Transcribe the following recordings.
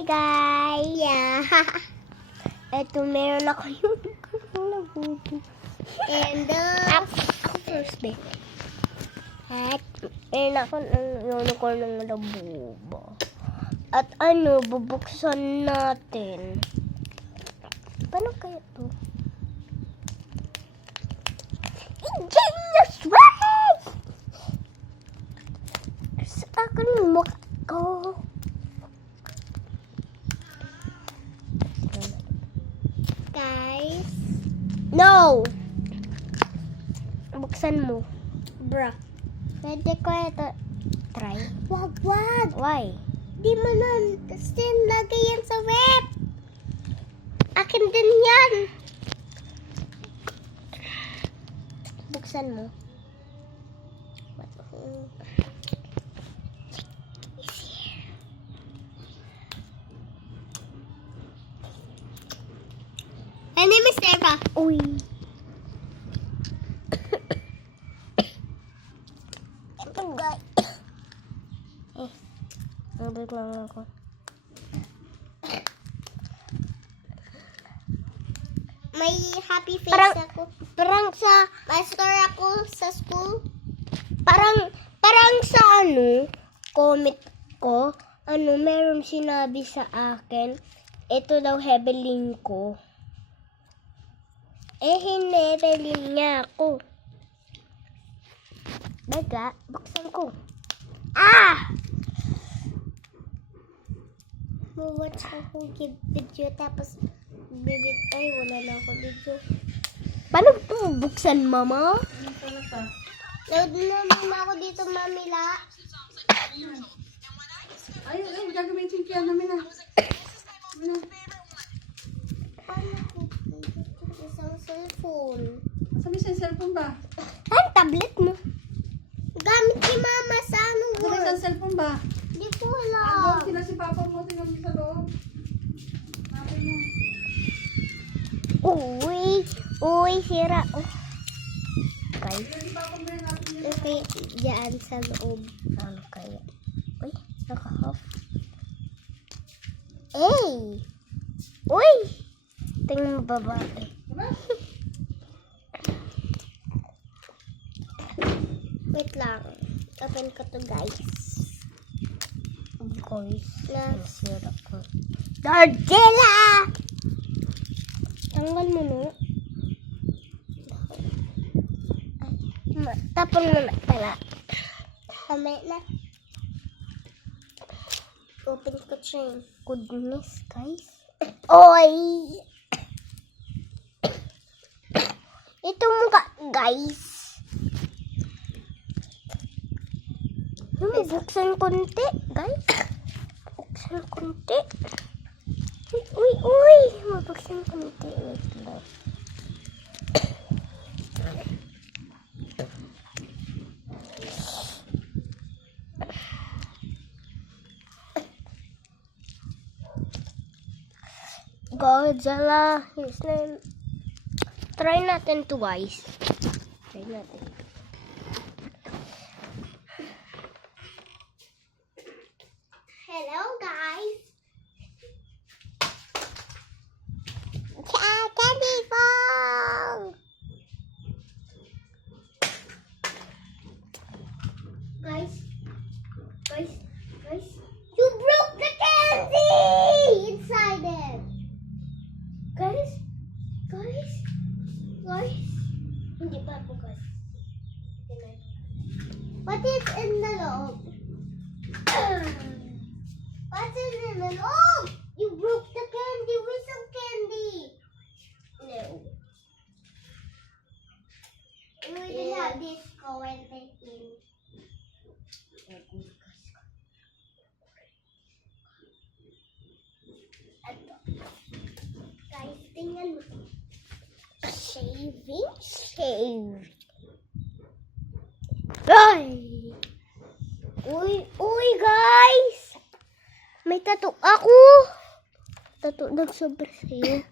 Hi guys! Yeah! Eto, meron ako yung labubo. And ako first, babe. At meron ako ng unicorn ng labubo. At bubuksan natin. Paano kaya to? Ingenious way! Sa akin yung mukha ko. Guys. No! Buksan mo. Bruh. Pwede ko ito try? Wag. Why? Di mo nun. Kasi lagay yan sa web. Akin din yan. Buksan mo. My name is Eva. Uy. Ito guys. Nabig lang ako. May happy face ako. Parang sa master ako sa school. Parang sa comment ko, meron sinabi sa akin, ito daw hebeling ko. Hinebelin niya ako. Baga, buksan ko. Watch ako video tapos wala na ako video. Paano ito buksan, mama? Load na mama ako dito, mamila. Ay, gagamitin kaya namin Paano ko isang cellphone? Sabi sa cellphone ba? Tablet mo. Gamit ni mama sa Sabi sa cellphone ba? Hindi ko alam. Sila si papa mo, tingnan mo sa loob. Sabi mo. Uy, sira. Okay. Si papa mo yung natin yun. Okay, diyan sa loob. Ano kaya? Uy, naka-off. Uy! Tingnan mo babae. Diba? Wait lang. Open ko to, guys. Nasira ko. Dardela! Tanggal mo, no? Tapon mo na pala. Kamay na. Open ko siya. Goodness, guys. Oy! Ito mukha, guys. Buksan konti, guys. Buksan konti. Uy! Mabuksan konti. Wait lang. Godzilla, his name. Try natin to, guys. Try natin. Hello, guys. Candy ball. Guys, you broke the candy inside it. Guys, hindi pa po, guys. What is in the loob? What's in the loob? You broke the candy with some candy. No. We didn't have this going in. Guys, tingnan mo. Save. Ay! Uy, guys! May tattoo ako! Tattoo nagsobra sa'yo.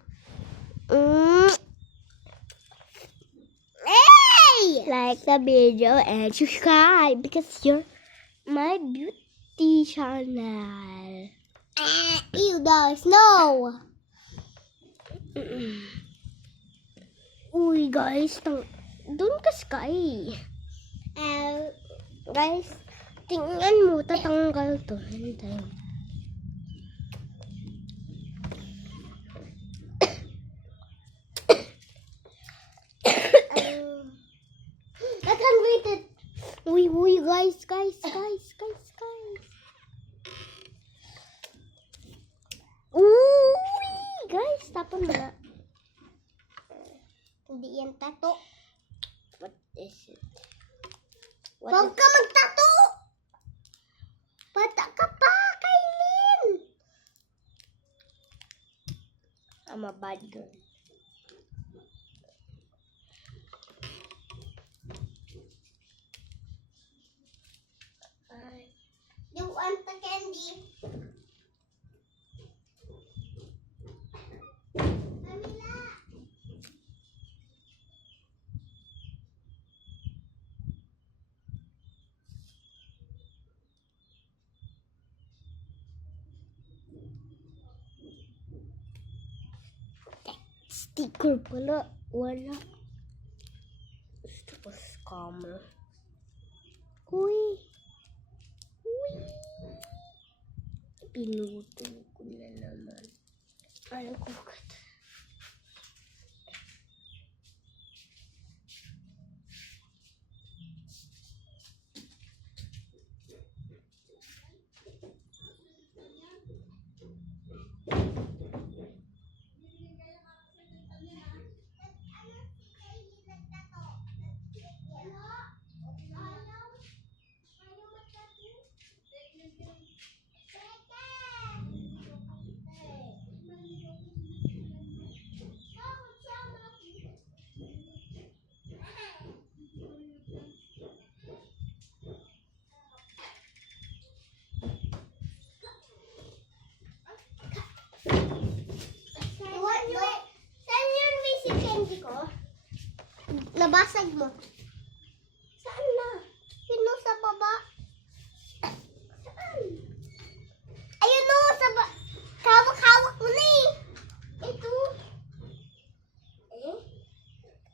Hey! Like the video and subscribe because you're my beauty channel. Ew, guys, no! Uy, guys, doon ka sky. Guys, tingnan mo, tatanggal to. Hintay. Let's convert it. Uy, guys. Uy, guys, tapon mo na. Hindi yan tato. What is it? Huwag ka magtato! Bata ka pa, Kailin! I'm a bad girl. You want the candy? Camila! Sticker pala. Wala. Gusto ko scammer. Uy. Pinuto ko na naman. Alam ko ba? Nabasag mo. Saan na? Yun no, sa baba. Saan? Ayun no, sa baba. Hawak-hawak mo na eh. Ito.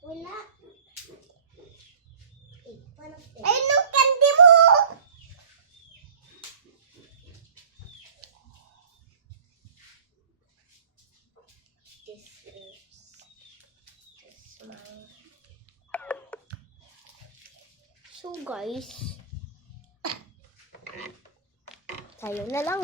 Wala. Ayun no, candy mo. This is my... So guys, tayo na lang.